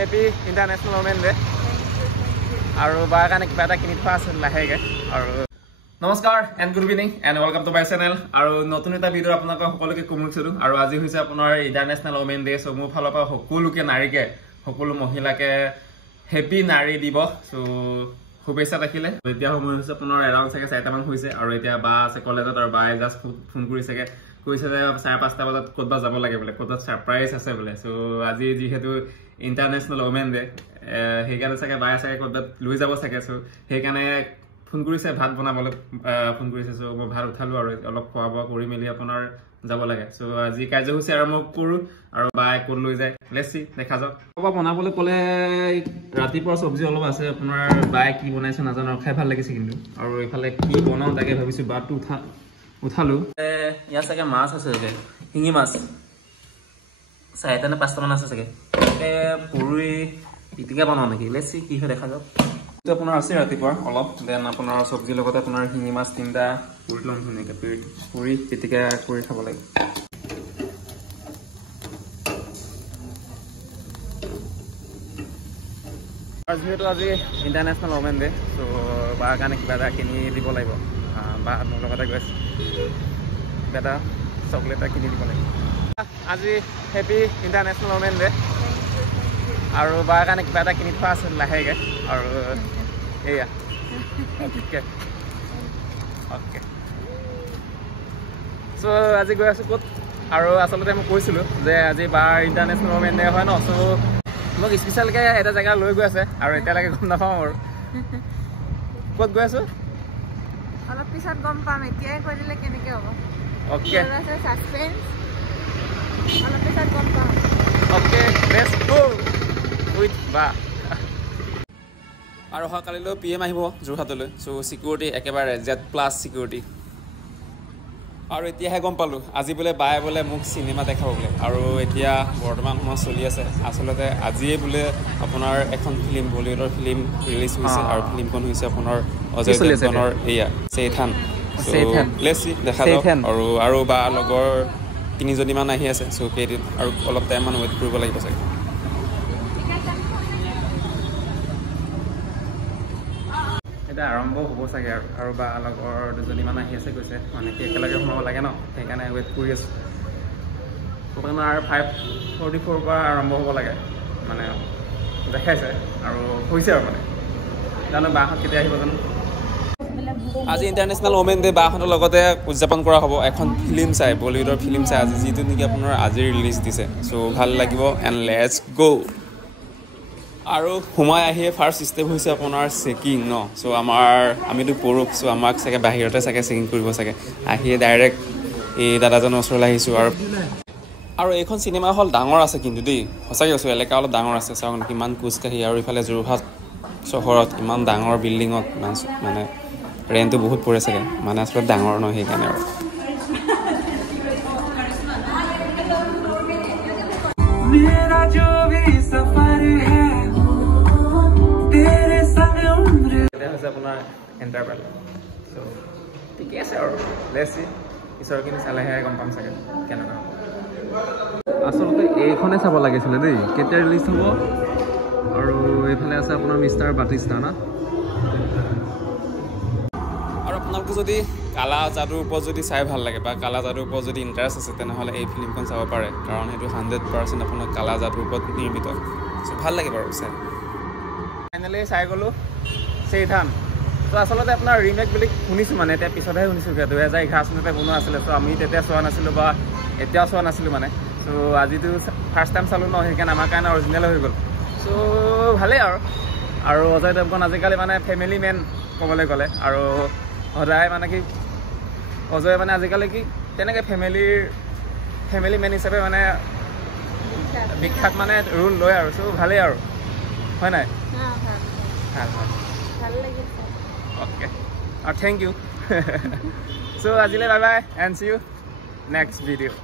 Happy International Women Day. আৰু বাৰ কাৰণে কিবা এটা কিনি থোৱা আছে লাহেকে আৰু নমস্কাৰ and good evening and welcome to my channel আৰু নতুন এটা ভিডিও আপোনাক সকলোকে কমুকছৰু আৰু আজি হৈছে আপোনাৰ International Women Day সো মোৰ ফালৰ পৰা সকলোকে নাৰীকে সকলো মহিলাকে হেপি নাৰী দিৱস সো শুভেচ্ছা থাকিলে এতিয়া সময় হৈছে আপোনাৰ এৰাউণ্ড চাগে 4টা মান হৈছে আৰু এতিয়া বা আছে কলেজত আৰু বাই জাস্ট ফোন কৰিছেগে কৈছে যে 5:30 বজাত ক'তবা যাব লাগে বলে ক'তবা সাৰপ্ৰাইজ আছে বলে সো আজি যিহেতু International Women Day হেগালে চাগে বাই চাগে ক'তবা লৈ যাব চাগে সো হেকানে ফোন কৰিছে ভাত বনাবলৈ ফোন কৰিছে সো মই ভাত উঠালো আৰু অলপ খোৱা বোৱা কৰি মেলি আপোনাৰ যাব লাগে সো আজি কাৰ্যসূচী আৰম্ভ কৰো আৰু বাই কোন লৈ যায় লেটস সি দেখা যাওক খোৱা বনাবলৈ ক'লে ৰাতিপুৱা সবজি অলপ আছে আপোনাৰ বাই কি বনাইছে নাজানো খাই ভাল লাগিছে কিন্তু আৰু এফালে কি বনাও তাকে ভাবিছো বাটটো উঠালো ইয়া চাগে মাছ আছে যে হিঙি মাছ 4টা নে 5টা মান আছে চাগে পুৰি পিটিকা বনাও নেকি লেটস সি কি হয় দেখা যাওক তো আপোনাৰ আছে ৰাতিপুৱা অলপ দেন আপোনাৰ সবজি লগতে আপোনাৰ হিঙি মাছ 3টা পুৰি লম ধুনীয়াকে পুৰি পিটিকা কৰি খাব লাগে যেহেতু আজি ইণ্টাৰনেশ্যনেল ওমেন ডে তো বাৰ কাৰণে কিবা এটা কিনি দিব লাগিব বা মোৰ লগতে গৈছে কিবা এটা চকলেট এটা কিনি দিব লাগিব আজি হেপি ইণ্টাৰনেশ্যনেল ওমেন ডে আৰু বাৰ কাৰণে কিবা এটা কিনি থোৱা আছে লাহেকে আৰু এয়া অ'কে অ'কে চ' আজি গৈ আছোঁ ক'ত আৰু আচলতে মই কৈছিলোঁ যে আজি বাৰ ইণ্টাৰনেশ্যনেল ওমেন ডে হয় ন চ' মোক স্পেচিয়েলকৈ এটা জেগা লৈ গৈ আছে আৰু এতিয়ালৈকে গম নাপাওঁ আৰু ক'ত গৈ আছোঁ অলপ পিছত গম পাম এতিয়াই কৈ দিলে কেনেকৈ হ'ব অ'কে সাসপেন্স অলপ পিছত গম পাম অ'কে লেটছ গো উইথ বা আৰু অহাকালিলৈ PM আহিব যোৰহাটলৈ চ' চিকিউৰিটি একেবাৰে Z+ চিকিউৰিটি আৰু এতিয়াহে গম পালোঁ আজি বোলে বাই বোলে মোক চিনেমা দেখাব বোলে আৰু এতিয়া বৰ্তমান সময় চলি আছে আচলতে আজিয়ে বোলে আপোনাৰ এখন ফিল্ম বলিউডৰ ফিল্ম ৰিলিজ হৈছে আৰু ফিল্মখন হৈছে আপোনাৰ অজয় দেৱগনৰ এয়া চেইথান লেটস সি দেখা যাওক আৰু বা লগৰ 3জনীমান আহি আছে চ' কেইদিন আৰু অলপ টাইমমান ৱেইট কৰিব লাগিব চাগে এটা আৰম্ভ হ'ব চাগে আৰু বা লগৰ 2জনীমান আহি আছে কৈছে মানে কি একেলগে সোমাব লাগে ন সেইকাৰণে ৱেইট কৰি আছোঁ আপোনাৰ 5:44 পৰা আৰম্ভ হ'ব লাগে মানে দেখাইছে আৰু হৈছে আৰু মানে জানো বাহঁত কেতিয়া আহিব জানো আজি ইণ্টাৰনেশ্যনেল ওমেন ডে বাহঁতৰ লগতে উদযাপন কৰা হ'ব এখন ফিল্ম চাই বলিউডৰ ফিল্ম চাই আজি যিটো নেকি আপোনাৰ আজি ৰিলিজ দিছে চ' ভাল লাগিব এণ্ড লেটছ গ' আৰু সোমাই আহিয়ে ফাৰ্ষ্ট ষ্টেপ হৈছে আপোনাৰ চেকিং ন চ' আমিতো পুৰুষ চ' আমাক চাগে বাহিৰতে চাগে চেকিং কৰিব চাগে আহিয়ে ডাইৰেক্ট এই দাদাজনৰ ওচৰলৈ আহিছোঁ আৰু এইখন চিনেমা হল ডাঙৰ আছে কিন্তু দেই সঁচাকৈ কৈছোঁ এলেকা অলপ ডাঙৰ আছে চাওক কিমান খোজকাঢ়ি আৰু ইফালে যোৰহাট চহৰত ইমান ডাঙৰ বিল্ডিঙত মানে ৰেণ্টটো বহুত পৰে চাগে মানে আচলতে ডাঙৰ নহয় সেইকাৰণে আৰু मेरा जो भी सफर है तेरे संग उम्र এটা হৈছে আপোনাৰ ইন্টাৰভেল সো ঠিকে আছে আৰু লেটস সি ইছৰখিনি চালেহে গম পাম চাগে কেনেকুৱা আচলতে এইখনে চাব লাগিছিলে দেই কেতিয়া ৰিলিজ হ'ব আৰু এইফালে আছে আপোনাৰ মিষ্টাৰ বাটিষ্টা না আৰু আপোনালোকে যদি কালা যাদুৰ ওপৰত যদি চাই ভাল লাগে বা কালা যাদুৰ ওপৰত যদি ইণ্টাৰেষ্ট আছে তেনেহ'লে এই ফিল্মখন চাব পাৰে কাৰণ সেইটো 100% আপোনাৰ কালা যাদুৰ ওপৰত নিৰ্মিত চ' ভাল লাগে বাৰু চাই ফাইনেলি চাই গ'লোঁ চেইথান ত' আচলতে আপোনাৰ ৰিমেক বুলি শুনিছোঁ মানে এতিয়া পিছতহে শুনিছোঁ 2011 চনতে বনোৱা আছিলে ত' আমি তেতিয়া চোৱা নাছিলোঁ বা এতিয়াও চোৱা নাছিলোঁ মানে চ' আজিতো ফাৰ্ষ্ট টাইম চালোঁ ন সেইকাৰণে আমাৰ কাৰণে অৰিজিনেল হৈ গ'ল চ' ভালেই আৰু অজয় দেৱগন আজিকালি মানে ফেমিলি মেন ক'বলৈ গ'লে আৰু সদায় মানে কি অজয় মানে আজিকালি কি তেনেকৈ ফেমিলি মেন হিচাপে মানে বিখ্যাত মানে ৰোল লয় আৰু চ' ভালেই আৰু হয় নাই ভাল লাগিছে অ'কে আৰু থেংক ইউ চ' আজিলৈ bye bye and see you next video'